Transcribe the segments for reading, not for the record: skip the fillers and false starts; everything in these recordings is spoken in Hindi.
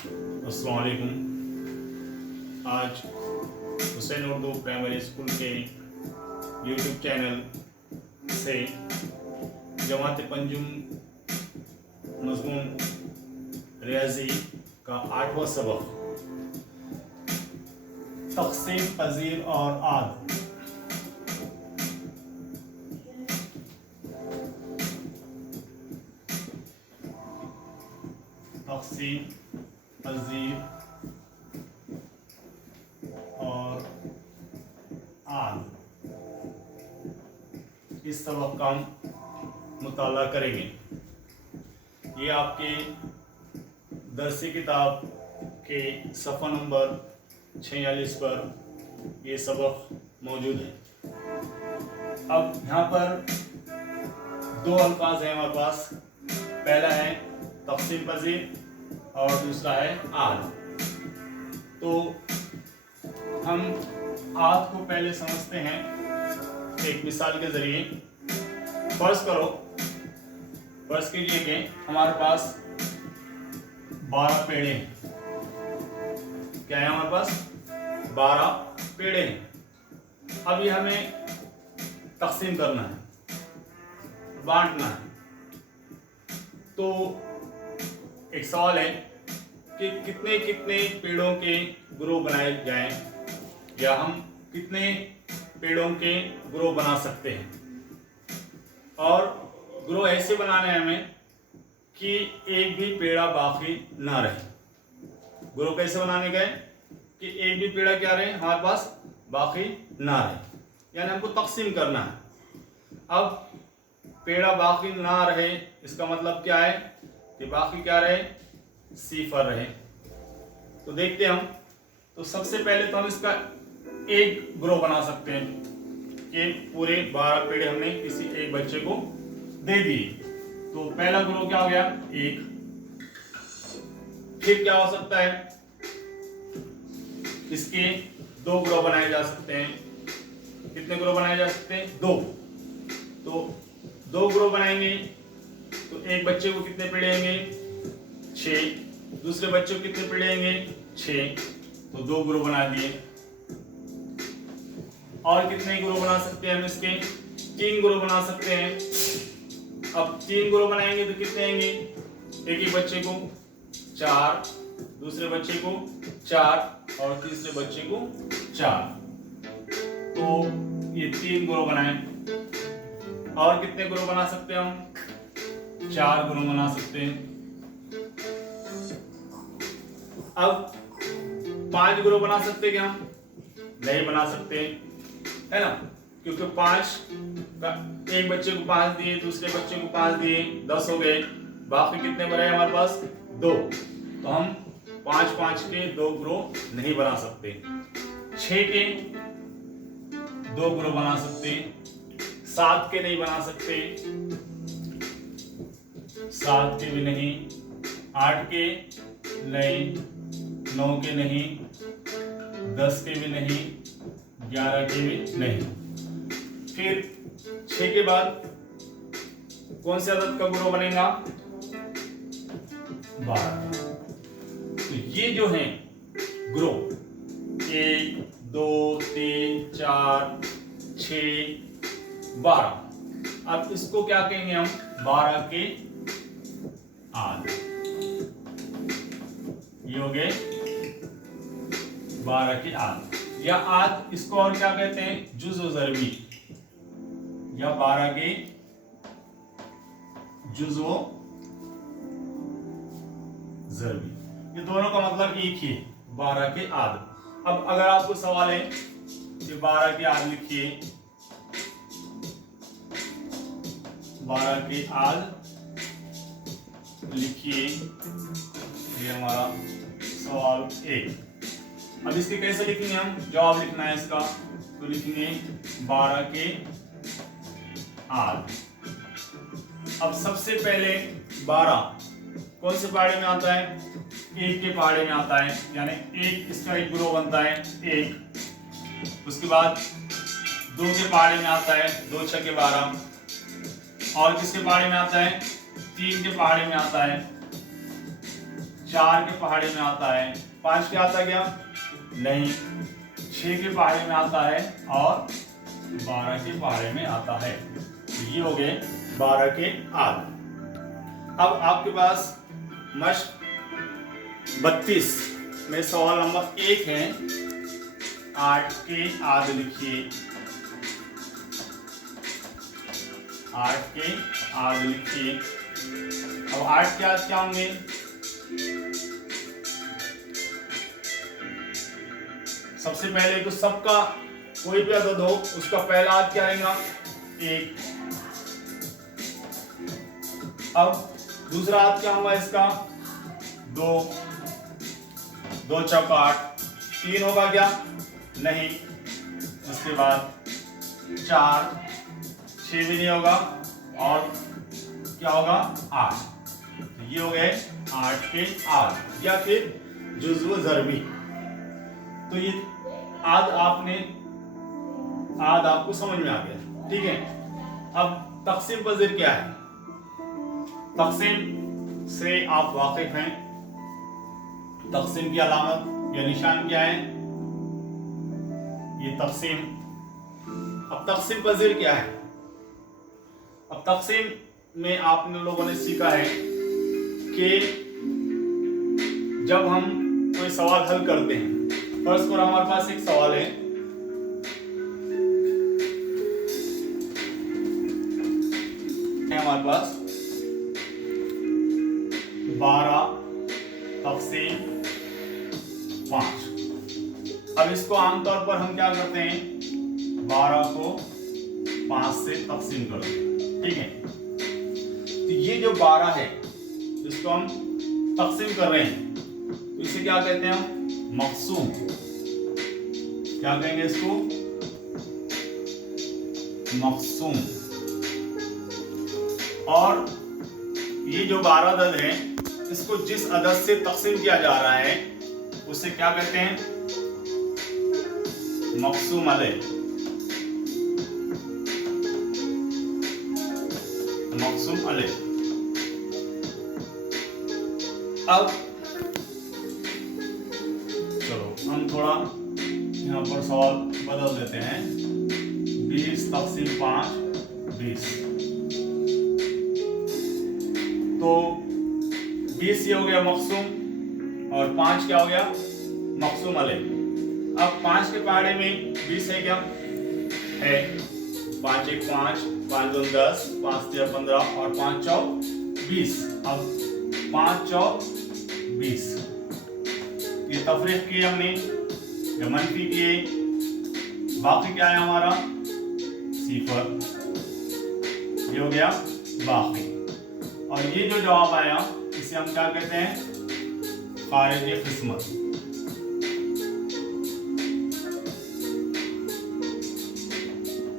अस्सलाम वालेकुम। आज हुसैन उर्दू प्राइमरी स्कूल के यूट्यूब चैनल से जमात पंजुम मज़मून रियाजी का 8वां सबक तक़सीम पज़ीर और आद। तक़सीम पज़ीर और आद, इस सबक का हम मुताला करेंगे। ये आपके दरसी किताब के सफ़ा नंबर 46 पर ये सबक मौजूद है। अब यहाँ पर दो अल्फाज हैं हमारे पास। पहला है तक़सीम पज़ीर और दूसरा है आद। तो हम आद को पहले समझते हैं एक मिसाल के ज़रिए। फर्ज कीजिए कि हमारे पास 12 पेड़े हैं। क्या है हमारे पास? 12 पेड़े हैं। अब ये हमें तक़सीम करना है, बांटना है। तो एक सवाल है कि कितने कितने पेड़ों के ग्रुप बनाए जाएं, या हम कितने पेड़ों के ग्रुप बना सकते हैं। और ग्रुप ऐसे बनाने हैं हमें कि एक भी पेड़ा बाकी ना रहे। ग्रुप कैसे बनाने गए कि एक भी पेड़ा क्या रहे हमारे पास बाकी ना रहे, यानी हमको तक़सीम करना है। अब पेड़ा बाकी ना रहे, इसका मतलब क्या है कि बाकी क्या रहे? सिफर रहे। तो देखते हैं हम। तो सबसे पहले तो हम इसका एक ग्रुप बना सकते हैं कि पूरे 12 पेड़े हमने किसी एक बच्चे को दे दिए। तो पहला ग्रुप क्या हो गया? 1। फिर क्या हो सकता है? इसके 2 ग्रुप बनाए जा सकते हैं। कितने ग्रुप बनाए जा सकते हैं? 2। तो 2 ग्रुप बनाएंगे तो एक बच्चे को कितने पेड़े आएंगे? 6। दूसरे बच्चे को कितने पेड़े आएंगे? 6। तो 2 ग्रुप बना दिए। और कितने ग्रुप बना सकते हैं हम इसके? 3 ग्रुप बना सकते हैं। अब 3 ग्रुप बनाएंगे तो कितने आएंगे? एक ही बच्चे को 4, दूसरे बच्चे को 4 और तीसरे बच्चे को 4। तो ये 3 ग्रुप बनाए। और कितने ग्रुप बना सकते हैं हम? 4 ग्रुप बना सकते हैं। अब 5 ग्रुप बना सकते हैं क्या हम? नहीं बना सकते, है ना, क्योंकि 5 एक बच्चे को 5 दिए, दूसरे बच्चे को 5 दिए, 10 हो गए। बाकी कितने बने हमारे पास? 2। तो हम 5 के 2 ग्रुप नहीं बना सकते। 6 के 2 ग्रुप बना सकते, 7 के नहीं बना सकते, 7 के भी नहीं, 8 के नहीं, 9 के नहीं, 10 के भी नहीं, 11 के भी नहीं। फिर 6 के बाद कौन से अदद का ग्रुप बनेगा? 12। तो ये जो है ग्रुप 1, 2, 3, 4, 6, 12। अब इसको क्या कहेंगे हम? 12 के आद। ये हो गए 12 के आद, या आद इसको और क्या कहते हैं? जुज़्व ज़रबी, या 12 के जुज़्व ज़रबी। ये दोनों का मतलब एक ही, 12 के आद। अब अगर आपको सवाल है कि 12 के आद लिखिए, 12 के आद लिखिए, ये हमारा सवाल 1। अब इसके कैसे लिखेंगे हम? जवाब लिखना है इसका, तो लिखेंगे 12 के आद। अब सबसे पहले 12 कौन से पहाड़े में आता है? 1 के पहाड़े में आता है, यानी 1 इसका एक ग्रुप बनता है 1। उसके बाद 2 के पहाड़े में आता है, 2 6 के 12। और किसके पहाड़े में आता है? 3 के पहाड़े में आता है, 4 के पहाड़े में आता है, 5 के आता क्या नहीं, 6 के पहाड़े में आता है और 12 के पहाड़े में आता है। तो ये हो गए 12 के आध। अब आपके पास मश्क 32 में सवाल नंबर 1 है, 8 के आध लिखिए। 8 के आध लिखिए। अब 8 के आध क्या होंगे, सबसे पहले तो सबका कोई भी अदद हो उसका पहला आध क्या रहेगा 1। अब दूसरा आध क्या होगा इसका 2, 2 चौका 8, 3 होगा क्या नहीं, उसके बाद 4, 6 भी नहीं होगा और क्या होगा 8। ये हो गए 8 के आध या फिर जुज़्व ज़रबी। तो ये आध आपको समझ में आ गया, ठीक है। अब तक़सीम पज़ीर क्या है, तक़सीम से आप वाकिफ हैं। तक़सीम की अलामत या निशान क्या है, ये तक़सीम। अब तक़सीम पज़ीर क्या है, अब तक़सीम में आपने लोगों ने सीखा है कि जब हम कोई सवाल हल करते हैं, फर्स्ट पर हमारे पास एक सवाल है, हमारे पास 12 तक़सीम 5। अब इसको आमतौर पर हम क्या करते हैं, 12 को 5 से तक़सीम करते हैं, ठीक है। तो ये जो 12 है जिसको हम तक़सीम कर रहे हैं, तो इसे क्या कहते हैं हम, मक़सूम। क्या कहेंगे इसको, मक़सूम। और ये जो 12 अदद है इसको जिस अदद से तक़सीम किया जा रहा है उसे क्या कहते हैं, मक़सूम अलैह। मक़सूम अलैह। अब चलो हम थोड़ा यहाँ पर सवाल बदल देते हैं। 20 तक़सीम 5 20, तो 20 ये हो गया मक़सूम और 5 क्या हो गया मक़सूम अलैह। अब 5 के पहाड़े में 20 है क्या है, 5 1 5, 5 2 10, 5 3 15 और 5 4 20। अब 5 4 20 ये तफरीक किए हमने या मनफी किए, बाकी क्या है हमारा 0, ये हो गया बाकी। और ये जो जवाब आया इसे हम क्या कहते हैं, खारिज किस्मत।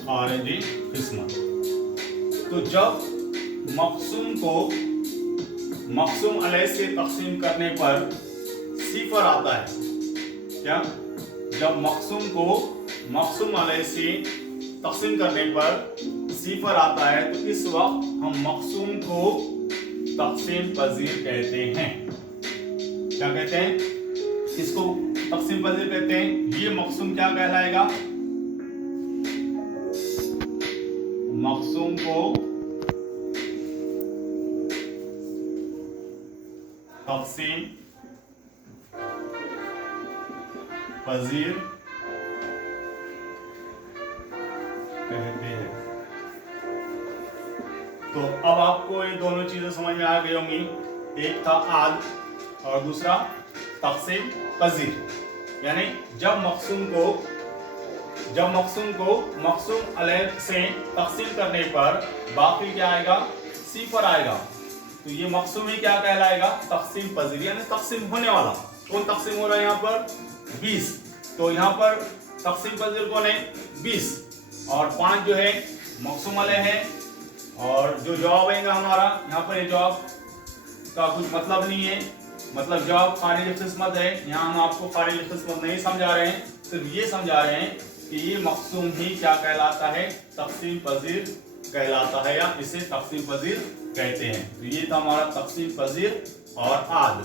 खारिज किस्मत। तो जब मक़सूम को मक़सूम अलैह से तक़सीम करने पर 0 आता है, क्या, जब मक़सूम को मक़सूम अलैह से तक़सीम करने पर 0 आता है तो इस वक्त हम मक़सूम को तक़सीम पज़ीर कहते हैं। क्या कहते हैं, किसको तक़सीम पज़ीर कहते हैं, ये मक़सूम क्या कहलाएगा, मक़सूम को तक़सीम पज़ीर कहते हैं। तो अब आपको ये दोनों चीजें समझ में आ गई होंगी, एक था आद और दूसरा तक़सीम पज़ीर। यानी जब मक़सूम को मक़सूम अलैह से तक़सीम करने पर बाकी क्या आएगा 0 आएगा, तो ये मक़सूम ही क्या कहलाएगा, तक़सीम पज़ीर। यानी तक़सीम होने वाला, कौन तक़सीम हो रहा है यहाँ पर 20, तो यहाँ पर तक़सीम पज़ीर कौन है 20 और 5 जो है मक़सूम अलैह है। और जो जवाब आएगा हमारा यहाँ पर, ये जवाब का कुछ मतलब नहीं है, मतलब जवाब खारिज किस्मत है। यहाँ हम आपको खारिज किस्मत नहीं समझा रहे हैं, सिर्फ ये समझा रहे हैं कि ये मक़सूम ही क्या कहलाता है, तक़सीम पज़ीर कहलाता है या इसे तक़सीम पज़ीर कहते हैं। तो ये था हमारा तक़सीम पज़ीर और आद।